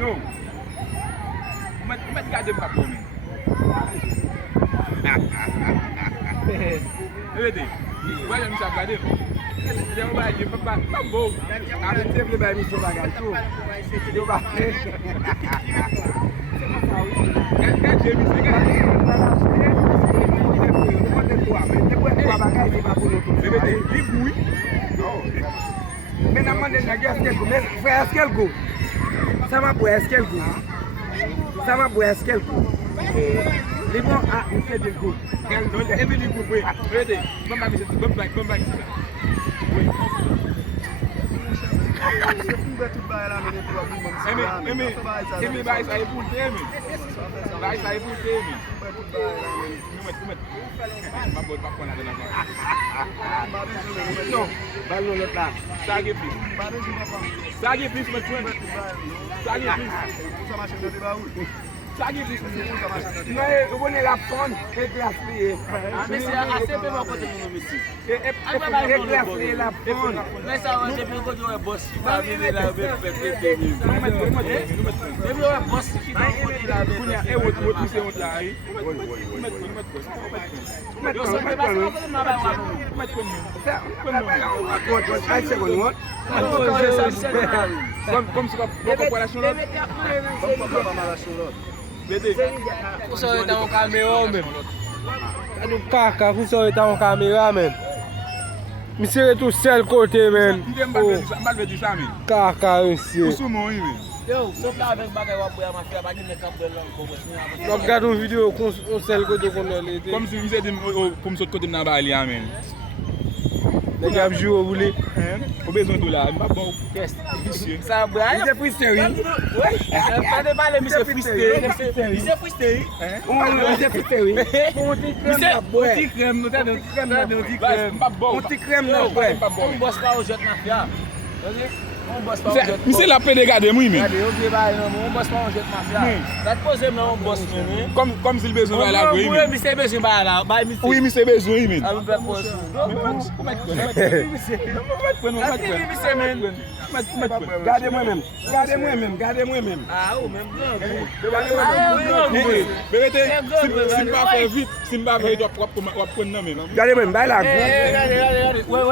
Non. Mwen gade mpa pou men. Evete, wè yon msa gade mwen. Dè mwen baye mwen pa mbou. Ane tep le baye mwen sou bagay tou. Yo baye. Kan jemi se gade. Evete, li boui. Men nan mande nage eskel go. Men fwe eskel go. Sa ma pou eskel go. Sa ma pou eskel go. Li bon a ise de go. Ebe li boui pou. Evete, mwen ba mi se ti. Mwen ba mi se ti. Eme bayi sa e pou te eme. Bayi sa e pou te eme. Kumet. Mabot pa kona de la kwa. Non, balo lot la. Sage plis. Sage plis mwen twen. Sage plis. Sage plis. Non, e bone la pon, e glas liye. Mesi, ase pe mwen kote mwen mesi. E glas liye la pon. Mesi, ase pe mwen kote mwen boss. Ebi yo e boss ki nan kote la Kunya e wot mi se wot la ayi. Yo se pe basi mwen kote mwen bayi wakon. Kom se pa populasyon lot. Kou sa yon tan yon kamera men. An yon kaka kou sa yon tan yon kamera men. Mi sere tou sel kote men. Mbal ve di sa men. Kaka yon si. Kou sou moun yon men. Yo, sop la avek bagay wap boya ma fya bagi mek ap de lan kou mwen. Lop gade yon video kon sel kote kon lè lè. Kom si mse di pou msot kote mnan bali a men. Lè gap jou ou boulè. Ou bezon do la, mba bon. Yes. Visye. Sa boya. Mise friste oui. Fade bale mise friste. Mise friste. Mise friste oui. Oti krem nou tade oti krem. Mba bon. Oti krem nan bwe. On boss pa ou jet na fya. On boss pa ou jet. Mise la pe de gade mou men. Gade, yo biye baye nan on boss pa ou jet na fya. Dat pose nan on boss men. Kom si l bezon baye la gwe On men. mise bezon baye la. Baye mise. Ou mise bezon men. A mi pe pose. Mise men. Gade mwen men. Gade mwen men. Ah, ou men. Bebete, si mba fe vit, si mba fe wap kon nan men. Gade mwen, bay la. Gade.